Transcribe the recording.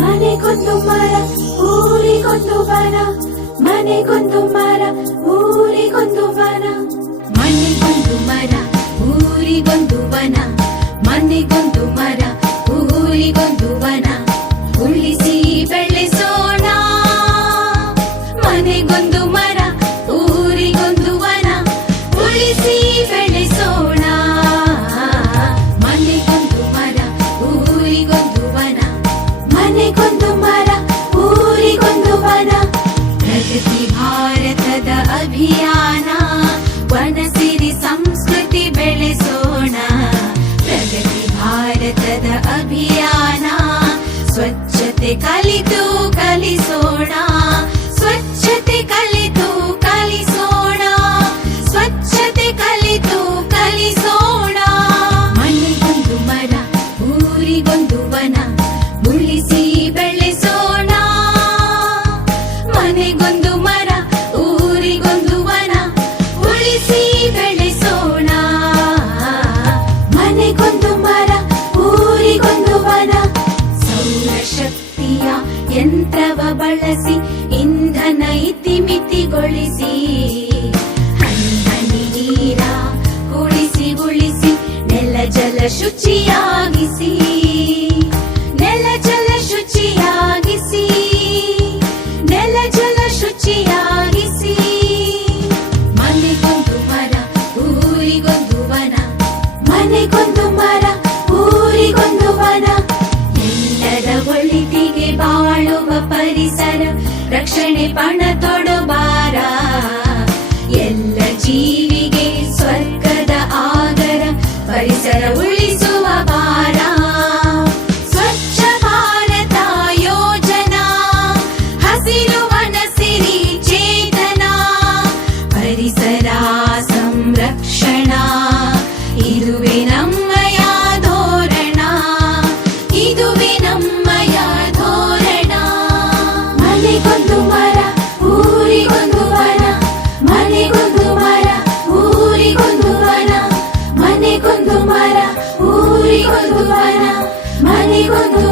ಮನೆಗೊಂದು ಮರ ಊರಿಗೊಂದು ವನ, ಮನೆಗೊಂದು ಮರ ಊರಿಗೊಂದು ವನ. ಮನೆಗೊಂದು ಮರ ಊರಿಗೊಂದು ವನ, ಮನೆಗೊಂದು ಮರ ಊರಿಗೊಂದು ವನ. ಉಳಿಸಿ ಬೆಳೆಸೋಣ ಮನೆಗೊಂದು ಮರ ಊರಿಗೊಂದು ವನ, ಉಳಿಸಿ ಬೆಳೆಸೋಣ ಮನೆಗೊಂದು ಮರ ಊರಿಗೊಂದು ವನ, ಮನೆಗೊಂದು ಮರ ಊರಿಗೊಂದು ವನ. ಪ್ರಗತಿ ಭಾರತದ ಅಭಿಯಾನ, ವನ ಸಿರಿ ಸಂಸ್ಕೃತಿ ಬೆಳೆಸೋಣ. ಪ್ರಗತಿ ಭಾರತದ ಅಭಿಯಾನ, ಸ್ವಚ್ಛತೆ ಕಲಿತು ಕಲಿಸೋಣ. ಸ್ವಚ್ಛತೆ ಕಲಿತು ಕಲಿಸೋಣ, ಸ್ವಚ್ಛತೆ ಕಲಿತು ಕಲಿಸೋಣ. ಮನೆಗೊಂದು ಮರ ಊರಿಗೊಂದು ವನ, ಉಳಿಸಿ ಬೆಳೆಸೋಣ. ಮನೆಗೊಂದು ಮರ ಊರಿಗೊಂದು ವನ, ಉಳಿಸಿ ಬೆಳೆಸೋಣ. ಮನೆಗೊಂದು ಮರ ಊರಿಗೊಂದು ವನ. ಸೌರಶಕ್ತಿಯ ಯಂತ್ರವ ಬಳಸಿ ಇಂಧನ ಇತಿಮಿತಿಗೊಳಿಸಿ, ಹನಿ ನೀರ ಉಳಿಸಿ ಉಳಿಸಿ ನೆಲ ಜಲ ಶುಚಿಯಾಗಿಸಿ, ನೆಲ ಜಲ ಶುಚಿಯಾಗಿಸಿ, ನೆಲ ಜಲ ಶುಚಿಯಾಗಿಸಿ. ಮನೆಗೊಂದು ಮರ ಊರಿಗೊಂದು ವನ, ಮನೆಗೊಂದು ಮರ ಊರಿಗೊಂದು ವನ. ಎಲ್ಲರ ಒಳಿತಿಗೆ ಬಾಳುವ ಪರಿಸರ ರಕ್ಷಣೆ ಪಣ ತೊಡಬಾರ. ಎಲ್ಲ ಜೀವಿಗೆ ಸ್ವರ್ಗದ ಆಗರ ಪರಿಸರ ಉಳಿಸುವ ಭಾರ. ಸ್ವಚ್ಛ ಭಾರತ ಯೋಜನಾ, ಹಸಿರು ವನ ಸಿರಿ ಚೇತನ. ಪರಿಸರ ಸಂರಕ್ಷಣಾ, ಇದುವೇ ನಮ್ಮಯ ಧೋರಣ, ಇದುವೇ ನಮ್ಮಯ ಧೋರಣ. ಮನೆಗೊಂದು ಮರ ಊರಿಗೊಂದು ವನ, ಮನೆಗೊಂದು ಮರ ಊರಿಗೊಂದು ವನ, ಮನೆಗೊಂದು ಮರ ಊರಿಗೊಂದು ವನ, ಮನೆಗೊಂದು